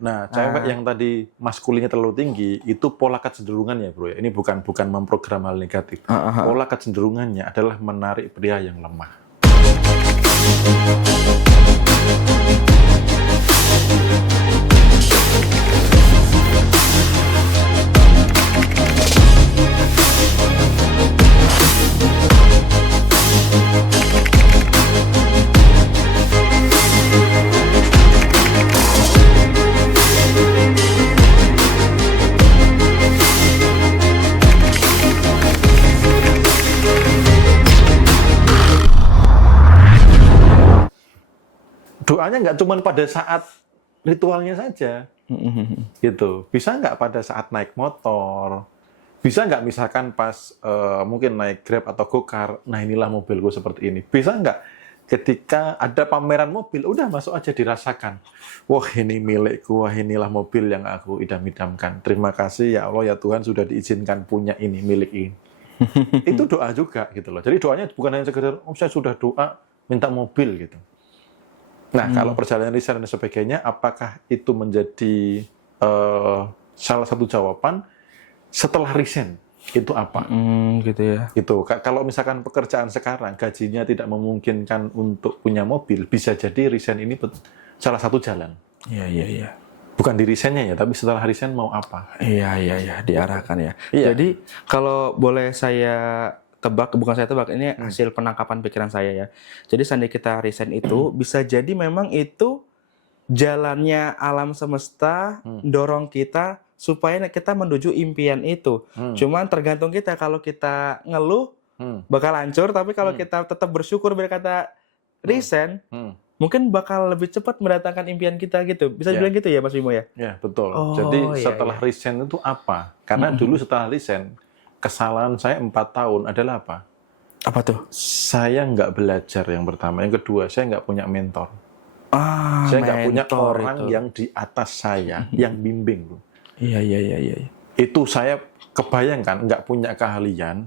Nah, cewek yang tadi maskulinnya terlalu tinggi, itu pola kecenderungannya, bro. Ini bukan memprogram hal negatif. Pola kecenderungannya adalah menarik pria yang lemah. Doanya nggak cuma pada saat ritualnya saja, gitu. Bisa nggak pada saat naik motor? Bisa nggak misalkan pas mungkin naik Grab atau Gokar, nah inilah mobilku seperti ini. Bisa nggak ketika ada pameran mobil, udah masuk aja dirasakan. Wah ini milikku, wah inilah mobil yang aku idam-idamkan. Terima kasih ya Allah ya Tuhan sudah diizinkan punya ini, milik ini. Itu doa juga gitu loh. Jadi doanya bukan hanya sekedar, oh saya sudah doa minta mobil gitu. Nah, kalau perjalanan riset dan sebagainya, apakah itu menjadi salah satu jawaban setelah resign? Itu apa? Gitu ya. Gitu. Kalau misalkan pekerjaan sekarang gajinya tidak memungkinkan untuk punya mobil, bisa jadi resign ini salah satu jalan. Iya. Bukan di resignnya ya, tapi setelah resign mau apa? Iya, diarahkan ya. Iya. Jadi kalau boleh saya tebak, bukan saya tebak, ini hasil penangkapan pikiran saya ya. Jadi seandainya kita resign itu, bisa jadi memang itu jalannya alam semesta dorong kita supaya kita menuju impian itu. Cuman tergantung kita, kalau kita ngeluh bakal hancur, tapi kalau kita tetap bersyukur berkata resign, mungkin bakal lebih cepat mendatangkan impian kita gitu. Bisa dibilang gitu ya Mas Bimo ya? Ya, betul. Oh, Jadi iya, setelah resign itu apa? Karena dulu setelah resign, kesalahan saya 4 tahun adalah apa? Apa tuh? Saya nggak belajar yang pertama. Yang kedua, saya nggak punya mentor. Saya nggak punya orang itu yang di atas saya, yang bimbing. Bro. Iya. Itu saya kebayangkan nggak punya keahlian,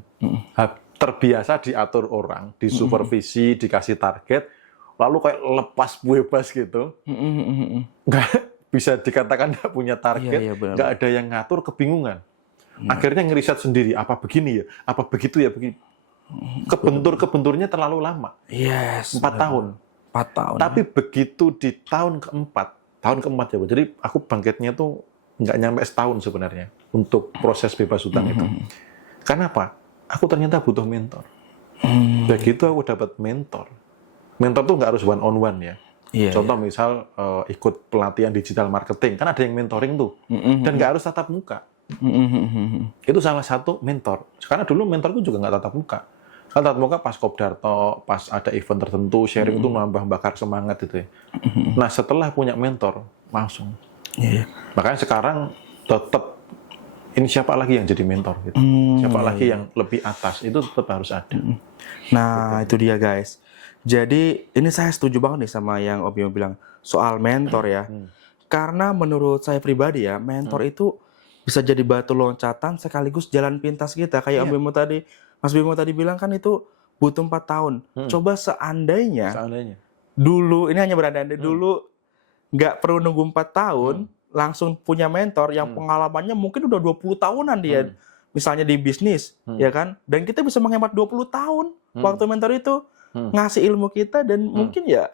terbiasa diatur orang, disupervisi, dikasih target, lalu kayak lepas bebas gitu. Nggak bisa dikatakan nggak punya target, nggak ada yang ngatur, kebingungan. Akhirnya ngeriset sendiri, apa begini ya, apa begitu ya, begini. Kebenturnya terlalu lama. 4 tahun. 4 tahun. Tapi begitu di tahun keempat ya, Bu. Jadi aku bangkitnya tuh nggak nyampe setahun sebenarnya untuk proses bebas hutang itu. Kenapa? Aku ternyata butuh mentor. Begitu aku dapat mentor. Mentor tuh nggak harus one on one ya. Contoh misal ikut pelatihan digital marketing, kan ada yang mentoring tuh, dan nggak harus tatap muka. Itu salah satu mentor. Karena dulu mentorku juga nggak tatap muka. Kalau tatap muka pas Kopdarto, pas ada event tertentu, sharing itu nambah bakar semangat gitu ya. Nah setelah punya mentor, langsung. Makanya sekarang tetap, ini siapa lagi yang jadi mentor gitu. Siapa lagi yang lebih atas, itu tetap harus ada. Nah itu dia guys. Jadi ini saya setuju banget nih sama yang Om Bimo bilang soal mentor ya. Karena menurut saya pribadi ya, mentor itu bisa jadi batu loncatan sekaligus jalan pintas kita. Kayak Om Bimo tadi, Mas Bimo tadi bilang kan itu butuh 4 tahun. Coba seandainya dulu, ini hanya berandai dulu, nggak perlu nunggu 4 tahun, langsung punya mentor yang pengalamannya mungkin udah 20 tahunan dia. Misalnya di bisnis, ya kan? Dan kita bisa menghemat 20 tahun waktu mentor itu ngasih ilmu kita dan mungkin ya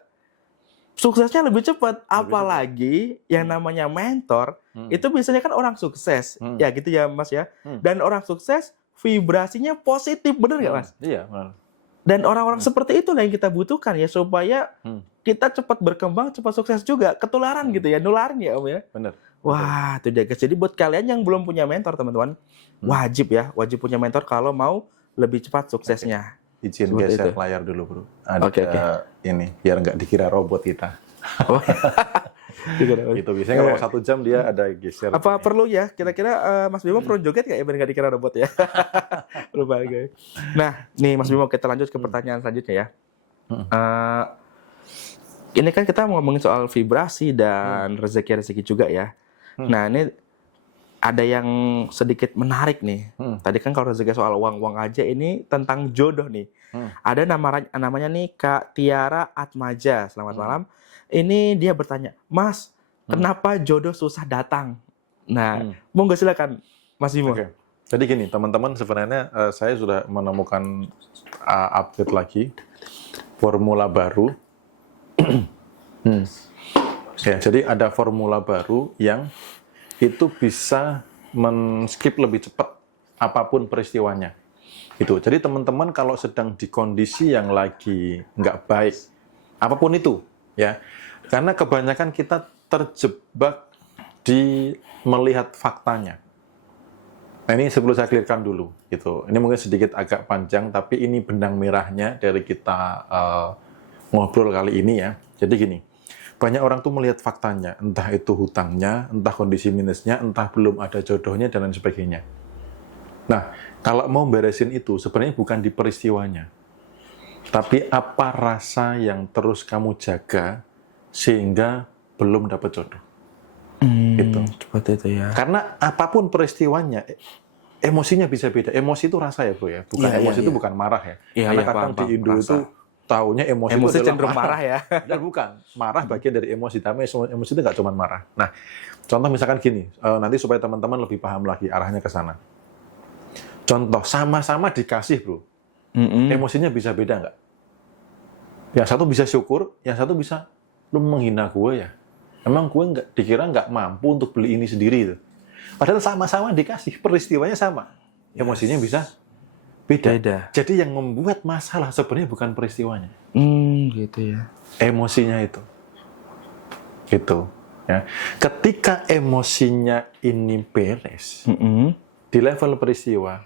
suksesnya lebih cepat. Apalagi yang namanya mentor itu biasanya kan orang sukses, ya gitu ya Mas ya. Dan orang sukses vibrasinya positif, bener nggak Mas? Iya, benar. Dan orang-orang seperti itu yang kita butuhkan ya supaya kita cepat berkembang, cepat sukses juga, ketularan gitu ya, nularin ya Om ya. Benar. Wah, itu dia guys. Jadi buat kalian yang belum punya mentor teman-teman, wajib punya mentor kalau mau lebih cepat suksesnya. Izin geser layar dulu bro. Ada ini biar nggak dikira robot kita. Itu biasanya kalau 1 jam dia ada geser. Apa perlu ya? Kira-kira Mas Bimo perlu joget nggak ya biar nggak dikira robot ya? Lupa guys. Nah, nih Mas Bimo kita lanjut ke pertanyaan selanjutnya ya. Ini kan kita mau ngomongin soal vibrasi dan rezeki juga ya. Nah ini ada yang sedikit menarik nih. Tadi kan kalau rezeki soal uang aja, ini tentang jodoh nih. Ada namanya nih Kak Tiara Atmaja. Selamat malam. Ini dia bertanya, Mas, kenapa jodoh susah datang? Nah, monggo silakan Mas Bimo. Oke. Jadi gini, teman-teman, sebenarnya saya sudah menemukan update lagi formula baru. Ya, jadi ada formula baru yang itu bisa men-skip lebih cepat apapun peristiwanya. Itu. Jadi teman-teman kalau sedang di kondisi yang lagi nggak baik, apapun itu, ya, karena kebanyakan kita terjebak di melihat faktanya. Nah, ini sebelum saya clearkan dulu, gitu. Ini mungkin sedikit agak panjang, tapi ini benang merahnya dari kita ngobrol kali ini ya. Jadi gini, banyak orang tuh melihat faktanya, entah itu hutangnya, entah kondisi minusnya, entah belum ada jodohnya, dan lain sebagainya. Nah, kalau mau beresin itu, sebenarnya bukan di peristiwanya. Tapi apa rasa yang terus kamu jaga, sehingga belum dapat jodoh. Gitu. Seperti itu ya. Karena apapun peristiwanya, emosinya bisa beda. Emosi itu rasa ya bro ya, bukan Iya, emosi iya, itu iya. bukan marah ya. Iya, Karena iya, kadang paham, di Indo rasa. itu taunya emosi itu Emosi adalah cenderung marah ya. Dan bukan, marah bagian dari emosi, tapi emosi itu nggak cuma marah. Nah, contoh misalkan gini, nanti supaya teman-teman lebih paham lagi arahnya ke sana. Contoh, sama-sama dikasih bro, emosinya bisa beda nggak? Yang satu bisa syukur, yang satu bisa, lu menghina gue ya? Emang gue dikira nggak mampu untuk beli ini sendiri? Padahal sama-sama dikasih, peristiwanya sama. Emosinya bisa beda. Jadi yang membuat masalah sebenarnya bukan peristiwanya. Gitu ya. Emosinya itu. Gitu. Ya. Ketika emosinya ini beres, di level peristiwa,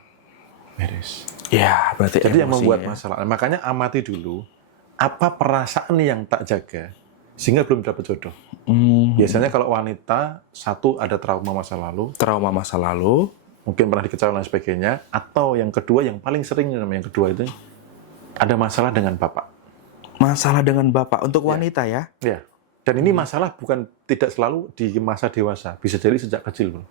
beres. Ya, berarti Jadi yang emosi membuat ya. masalah. Makanya amati dulu, apa perasaan yang tak jaga, sehingga belum dapat jodoh. Biasanya kalau wanita, satu ada trauma masa lalu, mungkin pernah dikecewakan dan sebagainya, atau yang kedua, yang paling sering yang kedua itu, ada masalah dengan bapak. Masalah dengan bapak untuk wanita ya? Ya. Dan ini masalah bukan tidak selalu di masa dewasa, bisa jadi sejak kecil, bro.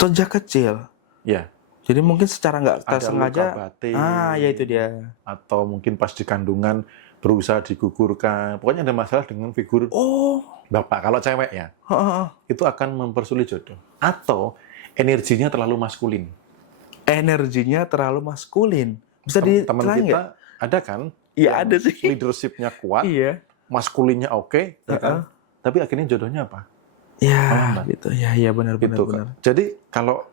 Sejak kecil. Ya. Jadi mungkin secara nggak Ada tersengaja. luka batin, Ya itu dia. atau mungkin pas di kandungan berusaha digugurkan. Pokoknya ada masalah dengan figur bapak. Kalau cewek ya, itu akan mempersulit jodoh. Atau energinya terlalu maskulin. Energinya terlalu maskulin. Bisa Teman diterang kita nggak? ada kan? Iya, yang ada sih. Leadership-nya kuat, Iya. maskulinnya oke, ya kan? Tapi akhirnya jodohnya apa? Ya, gitu. Ya, iya benar. Gitu kan. Jadi kalau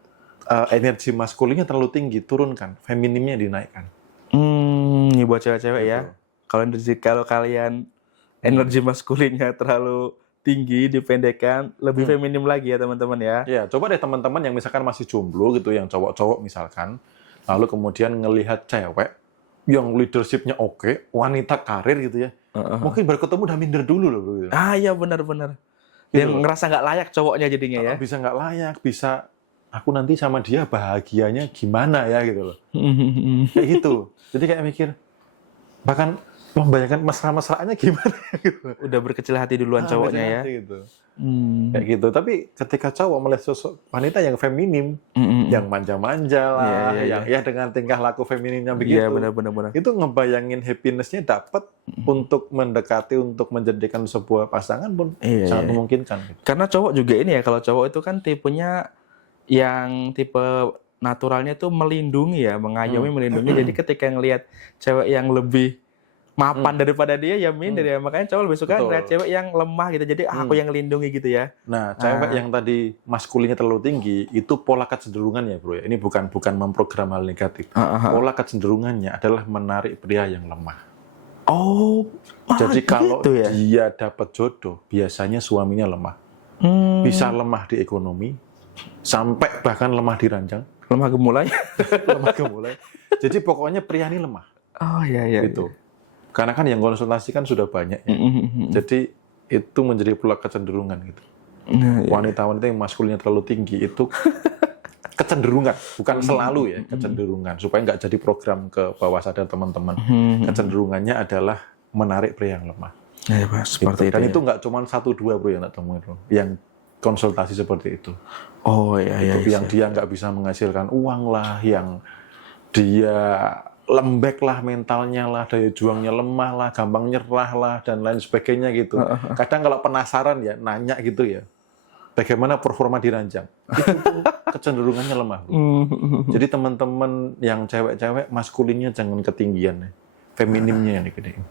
energi maskulinnya terlalu tinggi, turunkan. Feminimnya dinaikkan. Ini buat cewek-cewek Gitu. ya. Kalau kalian energi maskulinnya terlalu tinggi, dipendekkan, lebih feminim lagi ya teman-teman ya. Ya, coba deh teman-teman yang misalkan masih jomblo gitu, yang cowok-cowok misalkan, lalu kemudian ngelihat cewek yang leadership-nya oke, wanita karir gitu ya, mungkin baru ketemu udah minder dulu loh. Gitu. Iya benar-benar. Gitu Yang loh. ngerasa nggak layak cowoknya jadinya ya. Bisa nggak layak, bisa aku nanti sama dia bahagianya gimana ya gitu loh. Kayak gitu. Jadi kayak mikir, bahkan membayangkan mesra-mesraannya gimana gitu. Udah berkecil hati duluan cowoknya ya. Gitu. Kayak gitu. Tapi ketika cowok melihat sosok wanita yang feminim, yang manja-manja lah, yang ya dengan tingkah laku feminimnya begitu, Iya benar. itu ngebayangin happiness-nya dapat untuk mendekati, untuk menjadikan sebuah pasangan pun sangat memungkinkan. Gitu. Karena cowok juga ini ya, kalau cowok itu kan tipenya yang tipe naturalnya tuh melindungi ya, mengayomi, melindungi. Jadi ketika ngelihat cewek yang lebih mapan daripada dia ya minder ya, makanya cowok lebih suka ngeliat cewek yang lemah gitu, jadi aku yang ngelindungi gitu ya. Nah, cewek yang tadi maskulinnya terlalu tinggi itu pola kecenderungannya bro ya, ini bukan memprogram hal negatif. Pola kecenderungannya adalah menarik pria yang lemah. Jadi kalau gitu ya? dia dapat jodoh, biasanya suaminya lemah. Bisa lemah di ekonomi, sampai bahkan lemah di ranjang. Lemah gemulai. Lemah gemulai. Jadi pokoknya pria ini lemah. Iya. Gitu. Karena kan yang konsultasi kan sudah banyak ya. Jadi itu menjadi pola kecenderungan gitu. Wanita-wanita yang maskulinnya terlalu tinggi itu kecenderungan, bukan selalu ya, kecenderungan. Supaya nggak jadi program ke bawah sadar teman-teman. Kecenderungannya adalah menarik pria yang lemah. Ya, Pak, seperti gitu. Dan itu. itu nggak cuma 1-2 bro yang tak temuin bro. Yang konsultasi seperti itu. Iya. Yang dia nggak bisa menghasilkan uang lah, yang dia lembek lah mentalnya lah, daya juangnya lemah lah, gampang nyerah lah, dan lain sebagainya gitu. Kadang kalau penasaran ya, nanya gitu ya. bagaimana performa di ranjang. Itu tuh kecenderungannya lemah. Bu. Jadi teman-teman yang cewek-cewek maskulinnya jangan ketinggian, feminimnya yang digedein.